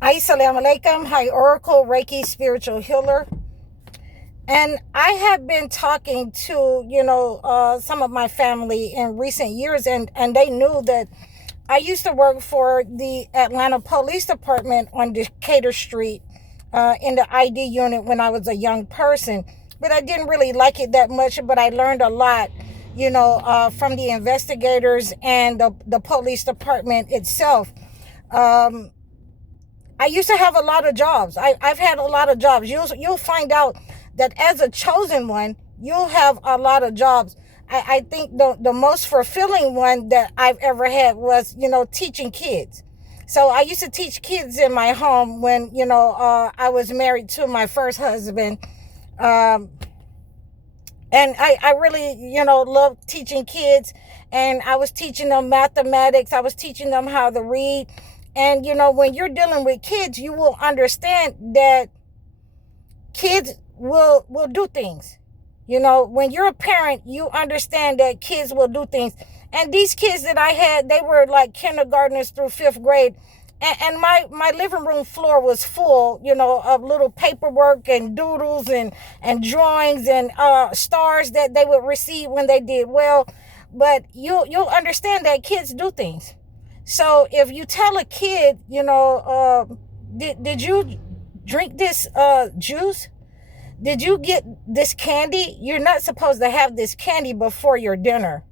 Assalamu alaikum. Hi, Oracle, Reiki, spiritual healer. And I have been talking to, some of my family in recent years, and they knew that I used to work for the Atlanta Police Department on Decatur Street in the ID unit when I was a young person. But I didn't really like it that much, but I learned a lot, from the investigators and the police department itself. I used to have a lot of jobs. I've had a lot of jobs. You'll find out that as a chosen one, you'll have a lot of jobs. I think the most fulfilling one that I've ever had was, teaching kids. So I used to teach kids in my home when, I was married to my first husband. And I really, loved teaching kids. And I was teaching them mathematics. I was teaching them how to read. And, when you're dealing with kids, you will understand that kids will do things. When you're a parent, you understand that kids will do things. And these kids that I had, they were like kindergartners through fifth grade. And my living room floor was full, of little paperwork and doodles and drawings and stars that they would receive when they did well. But you'll understand that kids do things. So if you tell a kid, did you drink this juice? Did you get this candy? You're not supposed to have this candy before your dinner.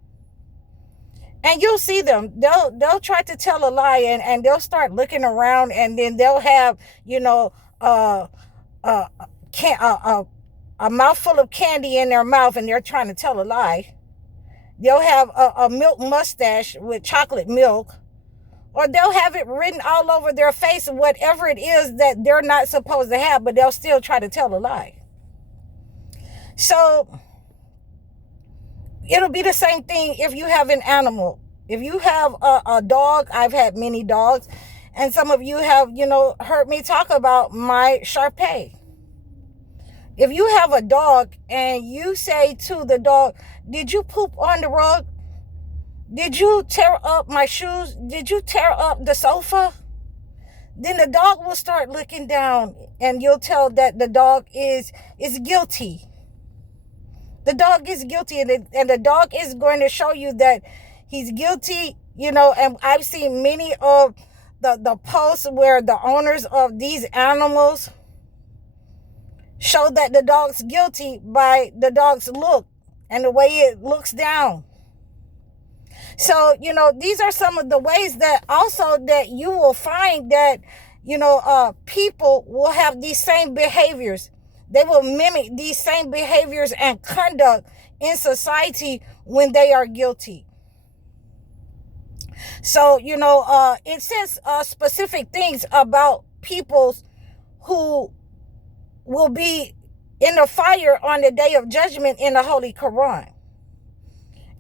And you'll see them. They'll try to tell a lie and they'll start looking around, and then they'll have, a mouthful of candy in their mouth, and they're trying to tell a lie. They'll have a milk mustache with chocolate milk. Or they'll have it written all over their face, whatever it is that they're not supposed to have, but they'll still try to tell a lie. So it'll be the same thing if you have an animal. If you have a dog, I've had many dogs, and some of you have, heard me talk about my Shar-Pei. If you have a dog and you say to the dog, "Did you poop on the rug? Did you tear up my shoes? Did you tear up the sofa?" Then the dog will start looking down, and you'll tell that the dog is guilty. The dog is guilty, and the dog is going to show you that he's guilty, and I've seen many of the posts where the owners of these animals show that the dog's guilty by the dog's look and the way it looks down. So, these are some of the ways that also that you will find that, people will have these same behaviors. They will mimic these same behaviors and conduct in society when they are guilty. So, it says specific things about people who will be in the fire on the day of judgment in the Holy Quran.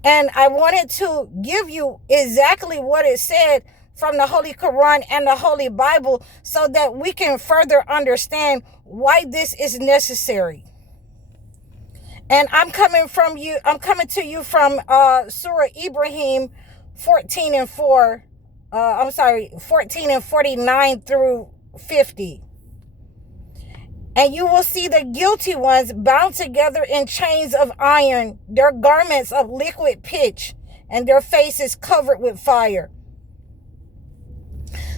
And I wanted to give you exactly what it said from the Holy Quran and the Holy Bible so that we can further understand why this is necessary. And I'm coming to you from Surah Ibrahim 14 and 49 through 50. And you will see the guilty ones bound together in chains of iron, their garments of liquid pitch, and their faces covered with fire.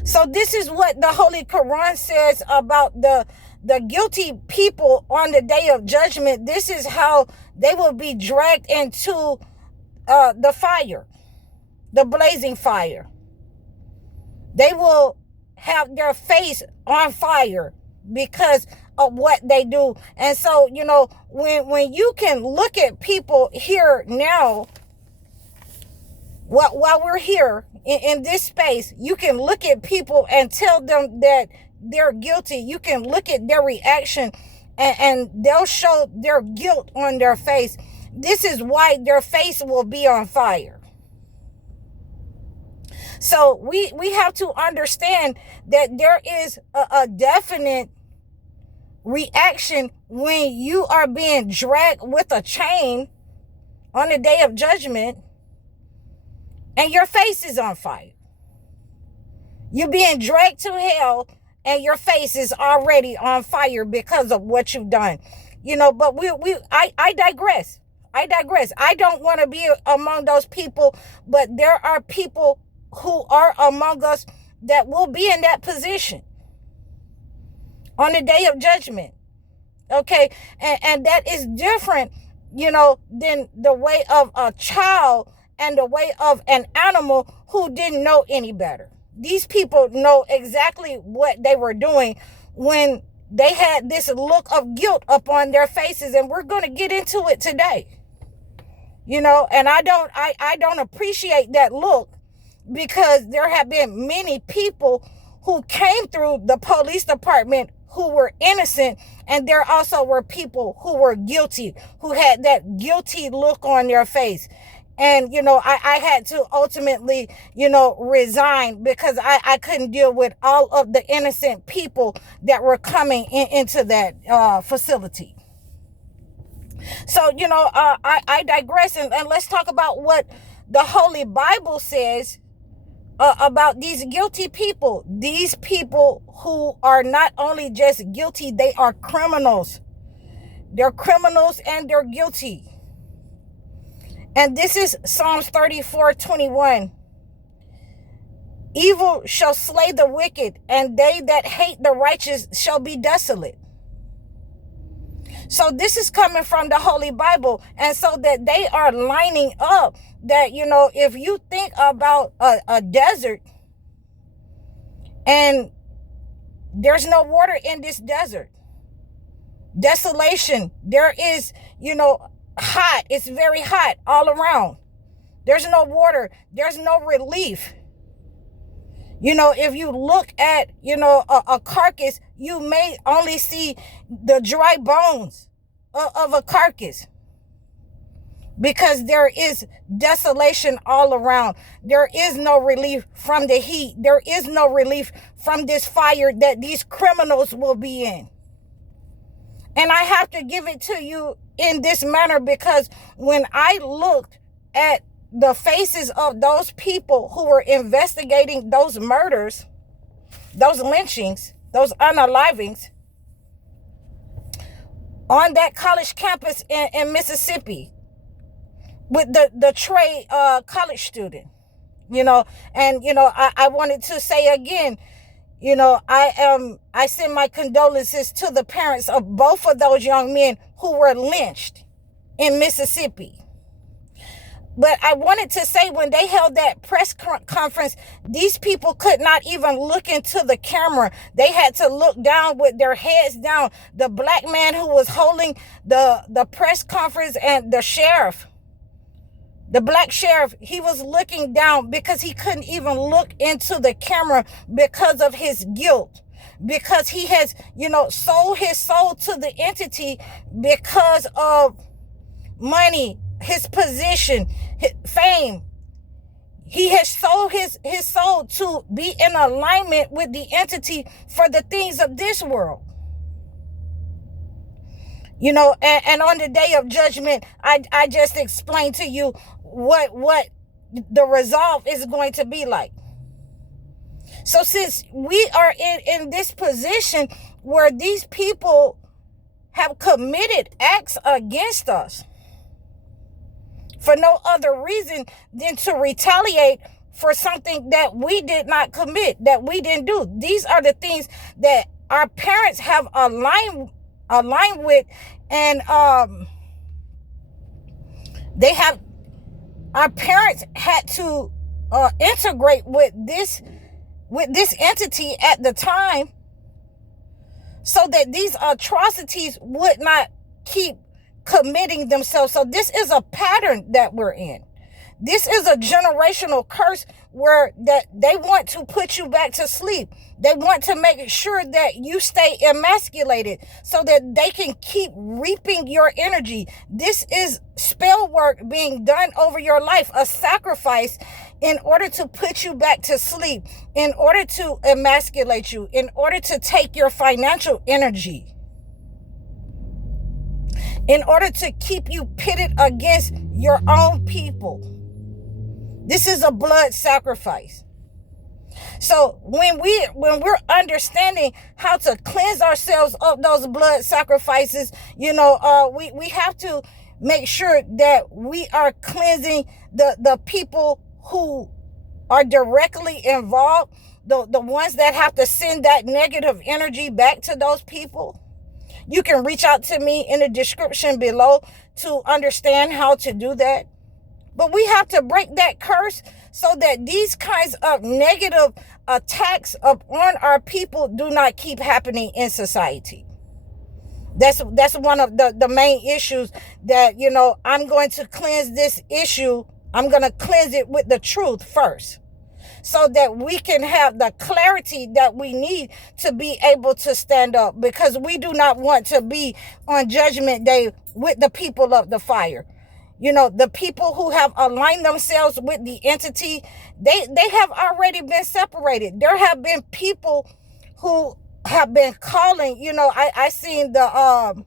So this is what the Holy Quran says about the guilty people on the day of judgment. This is how they will be dragged into the fire, the blazing fire. They will have their face on fire because of what they do. And so, when you can look at people here now, while we're here in this space, you can look at people and tell them that they're guilty. You can look at their reaction and they'll show their guilt on their face. This is why their face will be on fire. So we have to understand that there is a definite reaction when you are being dragged with a chain on the day of judgment and your face is on fire. You're being dragged to hell and your face is already on fire because of what you've done. But I digress. I don't want to be among those people, but there are people who are among us that will be in that position on the day of judgment. Okay. And that is different, than the way of a child and the way of an animal who didn't know any better. These people know exactly what they were doing when they had this look of guilt upon their faces, and we're going to get into it today. And I don't appreciate that look, because there have been many people who came through the police department who were innocent, and there also were people who were guilty, who had that guilty look on their face. And, I had to ultimately, resign, because I couldn't deal with all of the innocent people that were coming into that facility. So, I digress, and let's talk about what the Holy Bible says about these guilty people. These people who are not only just guilty, they are criminals. They're criminals and they're guilty. And this is Psalms 34:21. Evil shall slay the wicked, and they that hate the righteous shall be desolate. So this is coming from the Holy Bible. And so that they are lining up that, if you think about a desert and there's no water in this desert, desolation, there is, hot. It's very hot all around. There's no water. There's no relief. If you look at, a carcass, you may only see the dry bones of a carcass, because there is desolation all around. There is no relief from the heat. There is no relief from this fire that these criminals will be in. And I have to give it to you in this manner, because when I looked at the faces of those people who were investigating those murders, those lynchings, those unalivings on that college campus in Mississippi with the Trey college student, I wanted to say again, I send my condolences to the parents of both of those young men who were lynched in Mississippi. But I wanted to say, when they held that press conference, these people could not even look into the camera. They had to look down with their heads down. The black man who was holding the press conference, and the sheriff, the black sheriff, he was looking down because he couldn't even look into the camera because of his guilt, because he has, sold his soul to the entity because of money, his position, his fame. He has sold his soul to be in alignment with the entity for the things of this world. And on the day of judgment, I just explained to you what the resolve is going to be like. So since we are in this position where these people have committed acts against us for no other reason than to retaliate for something that we did not commit, that we didn't do. These are the things that our parents have aligned with, and our parents had to integrate with this entity at the time, so that these atrocities would not keep committing themselves. So this is a pattern that we're in. This is a generational curse where that they want to put you back to sleep. They want to make sure that you stay emasculated so that they can keep reaping your energy. This is spell work being done over your life, a sacrifice in order to put you back to sleep, in order to emasculate you, in order to take your financial energy, in order to keep you pitted against your own people. This is a blood sacrifice. So when we're understanding how to cleanse ourselves of those blood sacrifices, we have to make sure that we are cleansing the people who are directly involved, the ones that have to send that negative energy back to those people. You can reach out to me in the description below to understand how to do that. But we have to break that curse so that these kinds of negative attacks on our people do not keep happening in society. That's one of the main issues that, I'm going to cleanse this issue. I'm going to cleanse it with the truth first, so that we can have the clarity that we need to be able to stand up, because we do not want to be on Judgment Day with the people of the fire. The people who have aligned themselves with the entity, they have already been separated. There have been people who have been calling, I seen the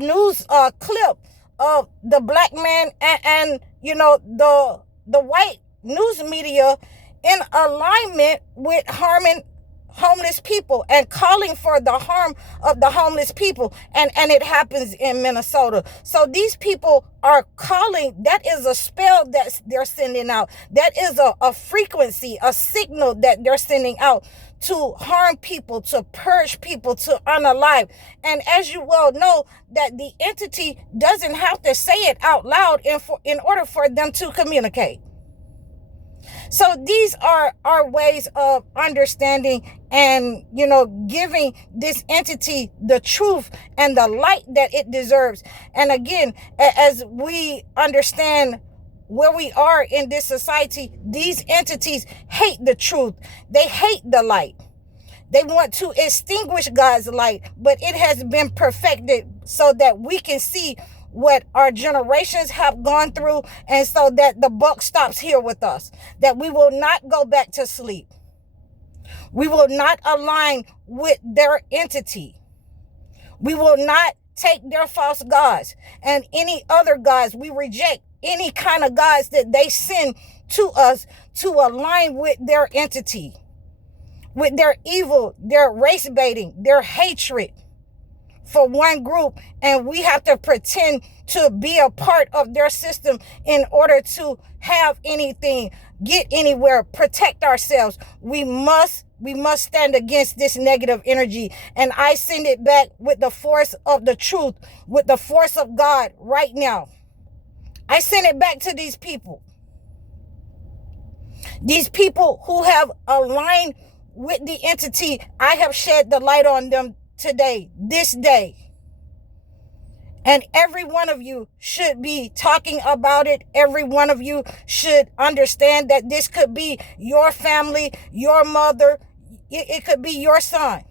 news clip of the black man and the white news media in alignment with harming homeless people and calling for the harm of the homeless people, and it happens in Minnesota. So these people are calling. That is a spell that they're sending out. That is a frequency, a signal that they're sending out to harm people, to purge people, to unalive. And as you well know, that the entity doesn't have to say it out loud in order for them to communicate. So these are our ways of understanding and, giving this entity the truth and the light that it deserves. And again, as we understand where we are in this society, these entities hate the truth. They hate the light. They want to extinguish God's light, but it has been perfected so that we can see what our generations have gone through, and so that the buck stops here with us, that we will not go back to sleep. We will not align with their entity. We will not take their false gods and any other gods. We reject any kind of gods that they send to us to align with their entity, with their evil, their race baiting, their hatred for one group, and we have to pretend to be a part of their system in order to have anything, get anywhere, protect ourselves. We must stand against this negative energy, and I send it back with the force of the truth, with the force of God right now. I send it back to these people who have aligned with the entity. I have shed the light on them today, this day. And every one of you should be talking about it. Every one of you should understand that this could be your family, your mother. It could be your son.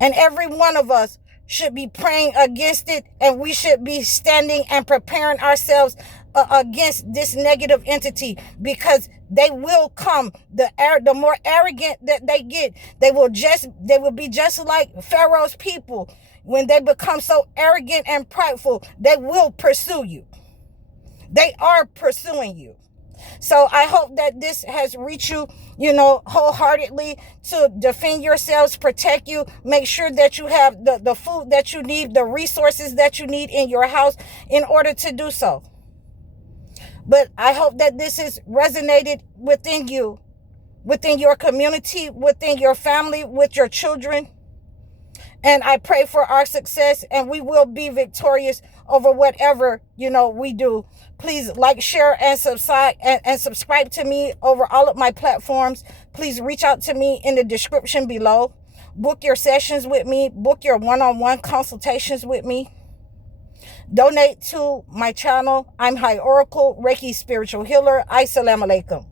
And every one of us should be praying against it. And we should be standing and preparing ourselves against this negative entity, because they will come. The more arrogant that they get, they will be just like Pharaoh's people. When they become so arrogant and prideful, they will pursue you. They are pursuing you. So I hope that this has reached you, wholeheartedly, to defend yourselves, protect you, make sure that you have the food that you need, the resources that you need in your house in order to do so. But I hope that this has resonated within you, within your community, within your family, with your children. And I pray for our success, and we will be victorious over whatever, we do. Please like, share, and subscribe to me over all of my platforms. Please reach out to me in the description below. Book your sessions with me. Book your one-on-one consultations with me. Donate to my channel. I'm High Oracle, Reiki Spiritual Healer. Assalamu alaikum.